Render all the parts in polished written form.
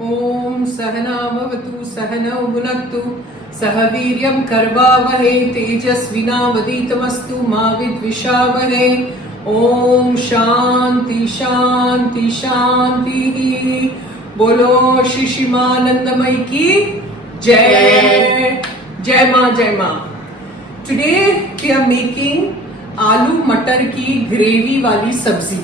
Om Sahana Bhavatu Sahana Bhunaktu Sahaviryam Karvavahe Tejasvinavaditamastu Mavid Vishavahe Om Shanti Shanti Shanti Bolo Shishimanandamai ki Jai Jai Ma Jai Ma. Today we are making Aloo Matar ki gravy wali sabzi.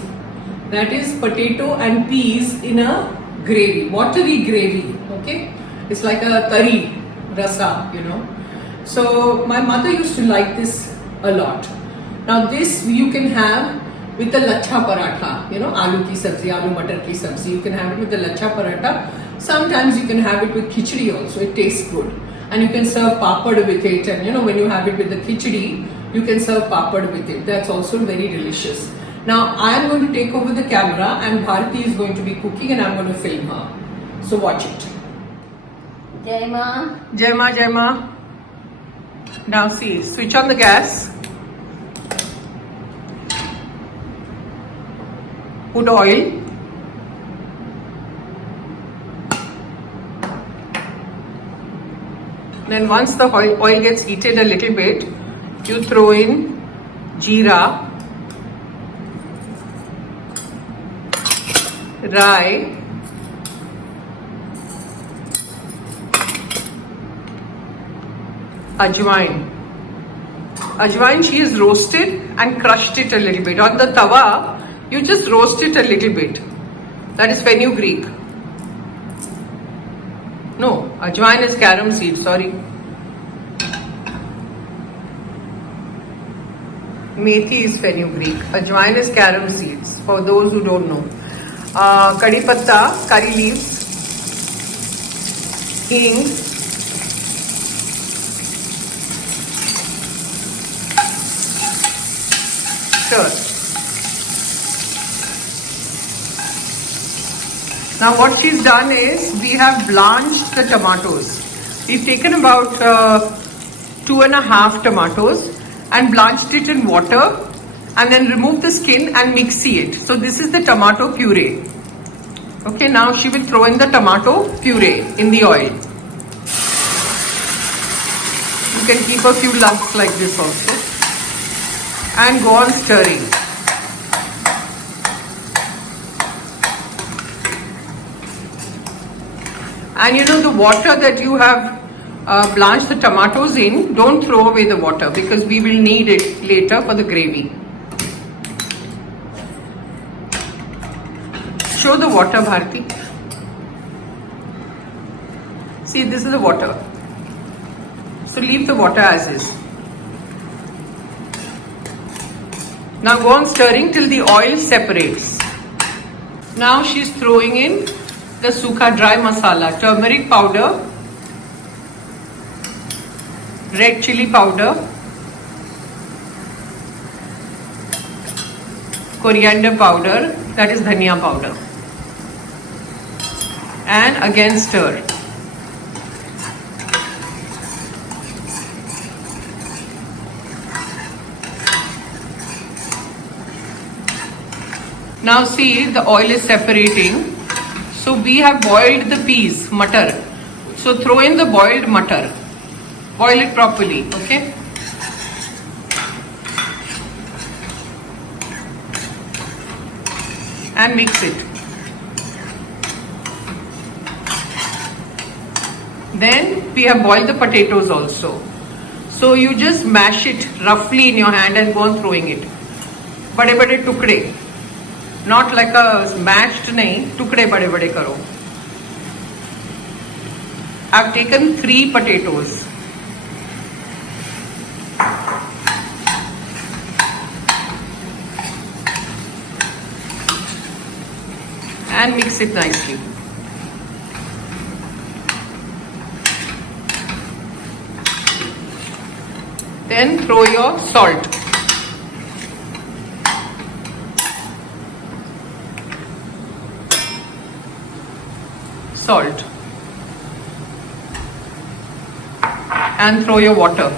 That is potato and peas in a gravy, watery gravy, okay? It's like a curry, rasa, So my mother used to like this a lot. Now this you can have with the lacha paratha, aloo ki sabzi, aloo matar ki sabzi. You can have it with the lacha paratha. Sometimes you can have it with khichdi also, it tastes good. And you can serve papad with it, and when you have it with the khichdi, you can serve papad with it. That's also very delicious. Now I am going to take over the camera and Bharti is going to be cooking and I am going to film her. So watch it. Jai Ma. Jai Ma, Jai Ma. Now see, switch on the gas. Put oil. Then once the oil gets heated a little bit, you throw in jeera, rye, ajwain. Ajwain she is roasted and crushed it a little bit. On the tawa, you just roast it a little bit. That is fenugreek. No, ajwain is carom seed, sorry. Methi is fenugreek. Ajwain is carom seeds, for those who don't know. Kadi patta, curry leaves, hing, sure. Now what she's done is, we have blanched the tomatoes. We've taken about 2.5 tomatoes and blanched it in water and then remove the skin and mixie it. So this is the tomato puree. Okay, now she will throw in the tomato puree in the oil. You can keep a few lumps like this also. And go on stirring. And the water that you have blanched the tomatoes in, don't throw away the water because we will need it later for the gravy. Show the water, Bharti. See, this is the water. So leave the water as is. Now go on stirring till the oil separates. Now she's throwing in the sukha dry masala, turmeric powder, red chilli powder, coriander powder, that is dhania powder. And again stir. Now see, the oil is separating. So we have boiled the peas, matar. So throw in the boiled matar. Boil it properly, okay? And mix it. Then we have boiled the potatoes also. So you just mash it roughly in your hand and go on throwing it. Bade bade tukde. Not like a mashed nahi, tukde bade bade karo. I've taken 3 potatoes. And mix it nicely. Then throw your salt. Salt. And throw your water.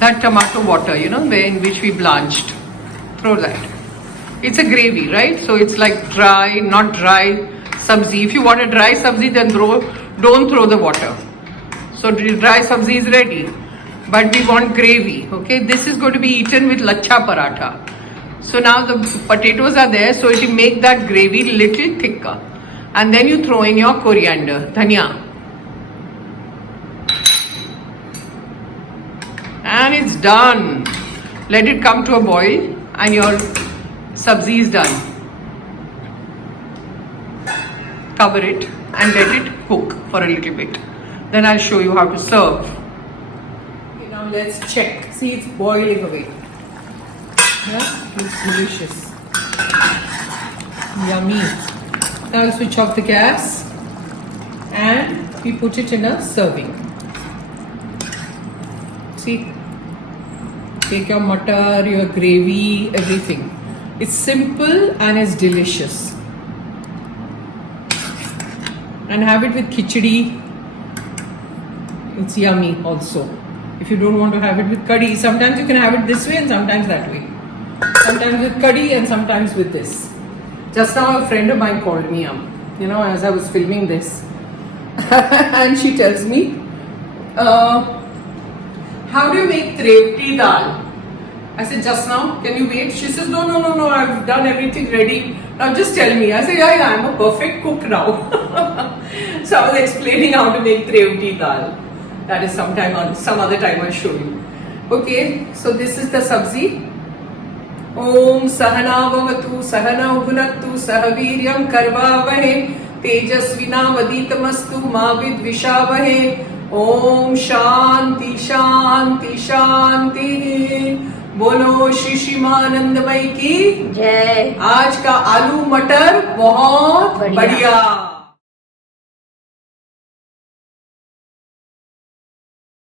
That tomato water, in which we blanched. Throw that. It's a gravy, right? So it's like dry, not dry sabzi. If you want a dry sabzi, then don't throw the water. So dry sabzi is ready. But we want gravy, okay? This is going to be eaten with lachha paratha. So now the potatoes are there, so it will make that gravy little thicker. And then you throw in your coriander, dhania. And it's done. Let it come to a boil and your sabzi is done. Cover it and let it cook for a little bit. Then I'll show you how to serve. Okay, now let's check. See, it's boiling away. Yeah, it's delicious. Yummy. Now I'll switch off the gas and we put it in a serving. See, take your matar, your gravy, everything. It's simple and it's delicious. And have it with khichdi. It's yummy also. If you don't want to have it with curry, sometimes you can have it this way and sometimes that way. Sometimes with curry and sometimes with this. Just now a friend of mine called me up, as I was filming this. And she tells me, how do you make trevti dal? I said, just now, can you wait? She says, no, I've done everything ready. Now just tell me. I said, yeah, I'm a perfect cook now. So I was explaining how to make trevti dal. That is some other time I'll show you. Okay, so this is the sabzi. Om Sahana Vavatu Sahana Bhunaktu Sahaviryam Karvavahe Tejasvina Vaditamastu Mavid Vishavahe Om Shanti Shanti Shanti. बोलो श्री श्रीमानंदमय की जय। आज का आलू मटर बहुत बढ़िया।